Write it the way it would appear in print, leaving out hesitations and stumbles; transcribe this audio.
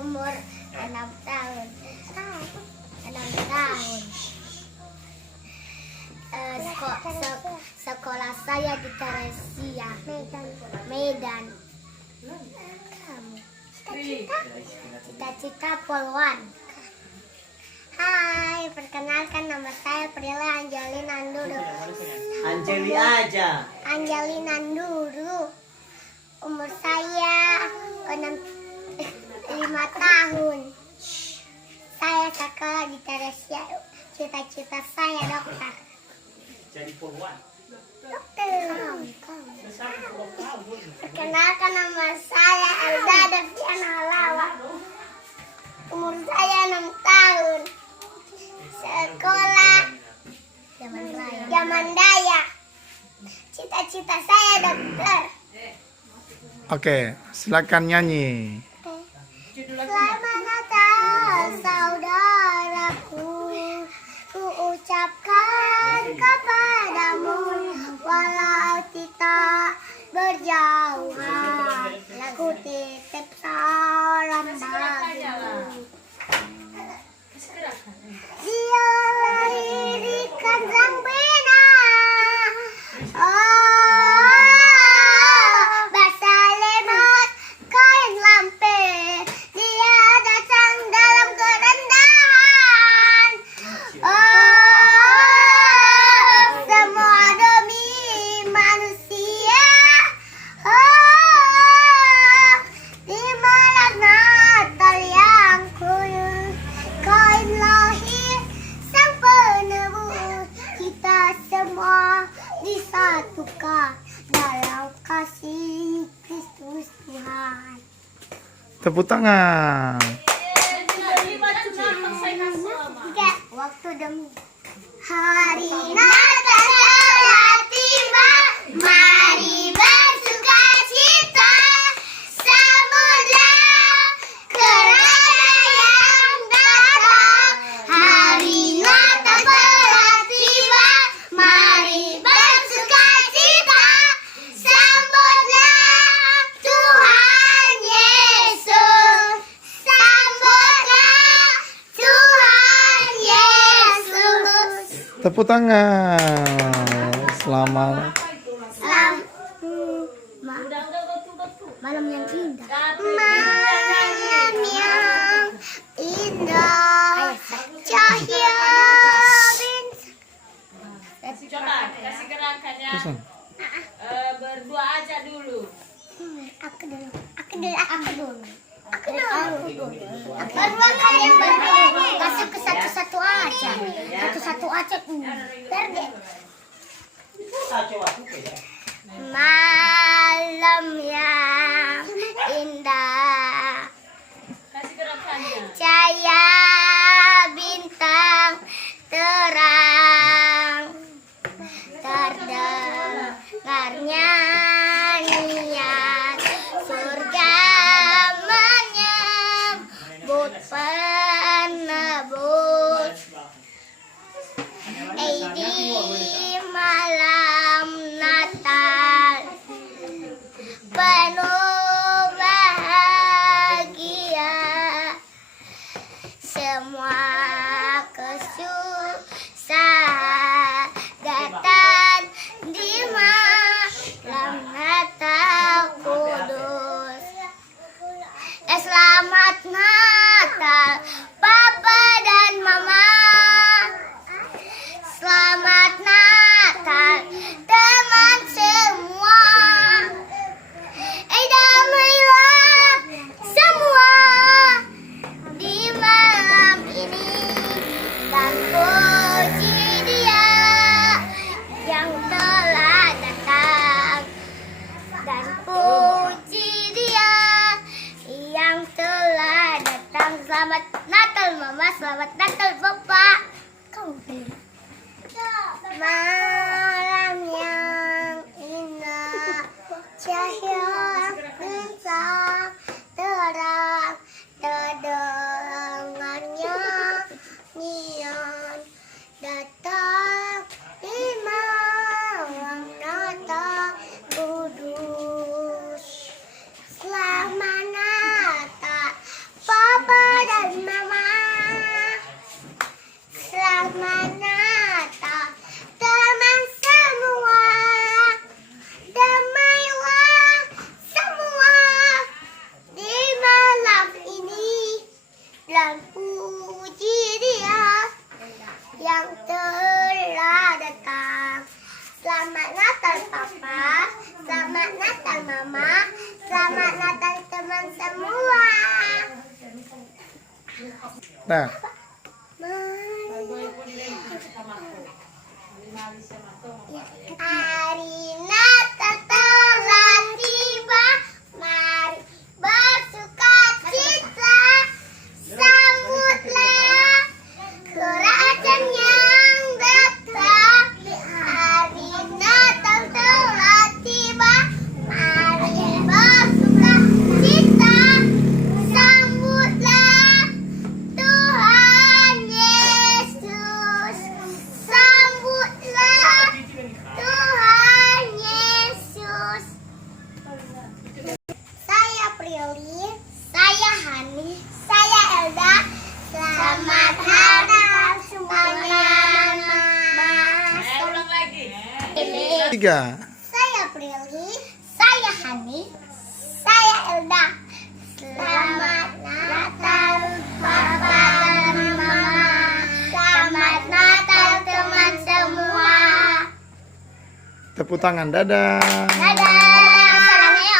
umur 6 tahun. 6 tahun. Sekolah saya di Teresia, Medan. Kamu cita-cita poluan. Hai, perkenalkan nama saya Prila Anjali Nanduru. Anjali aja. Anjali Nanduru. Umur saya 5 tahun. Saya sekolah di Teresia. Cita-cita saya dokter. Jadi poluan. Dokter. Perkenalkan nama saya Elda Deviana Lawa. Umur saya 6 tahun. Sekolah Zaman Daya. Cita-cita saya dokter. Oke, silakan nyanyi. Selamat Natal saudaraku, ku ucapkan kepadamu, walau kita berjauhan, ku titip salam bagimu. Dia lahir di kandang bina, basah lemot kain lampe. Dia datang dalam kerendahan, semua demi manusia. Di malam Natal yang kudus, kain lahir sang penebus. Kita semua disatukan dalam kasih Kristus Tuhan. Tepuk tangan. Waktu demi hari Natal telah tiba, mari bersuka cita, sambutlah kerajaan yang datang. Hari Natal telah tiba, mari bersuka cita, sambutlah Tuhan Yesus, sambutlah Tuhan Yesus. Tepuk tangan. Selamat. Malam yang indah. Malam yang indah. Cahaya bintang. Coba kasih gerakannya. Pesan. Berdua aja dulu. Aku dulu. Berdua kalian berdua. Kasih ke satu-satu aja. Satu-satu aja. Berde. Malam yang indah. Kasih gerakannya. Cahaya bintang terang, terdengar nyanyian surga menyambut penebus. Di malam Natal penuh bahagia, semua kesusahan datang di malam Natal kudus. Selamat Natal Papa dan Mama. Selamat Natal teman semua. Damailah semua di malam ini, dan puji Dia yang telah datang, dan puji Dia yang telah datang. Selamat Natal Mama, selamat Natal Bapak. Kamu pilih. Malam yang indah, cahaya bintang terang, terdengarnya nyanyian datang di malam Natal kudus. Selamat Natal Nah, Hari Natal telah tiba, mari bersukacita, sambutlah kerajaan yang datang. Hari Natal telah tiba, mari bersukacita, sambutlah Tuhan Yesus, sambutlah Tuhan Yesus. Saya Prilly, saya Hani, saya Elda. Selamat Natal semuanya. Ulang lagi. tiga. Saya Prilly, saya Hani, saya Elda. Selamat Natal Papa dan Mama. Selamat Natal teman semua. Tepuk tangan, dadah. Dadah. Salamnya ya,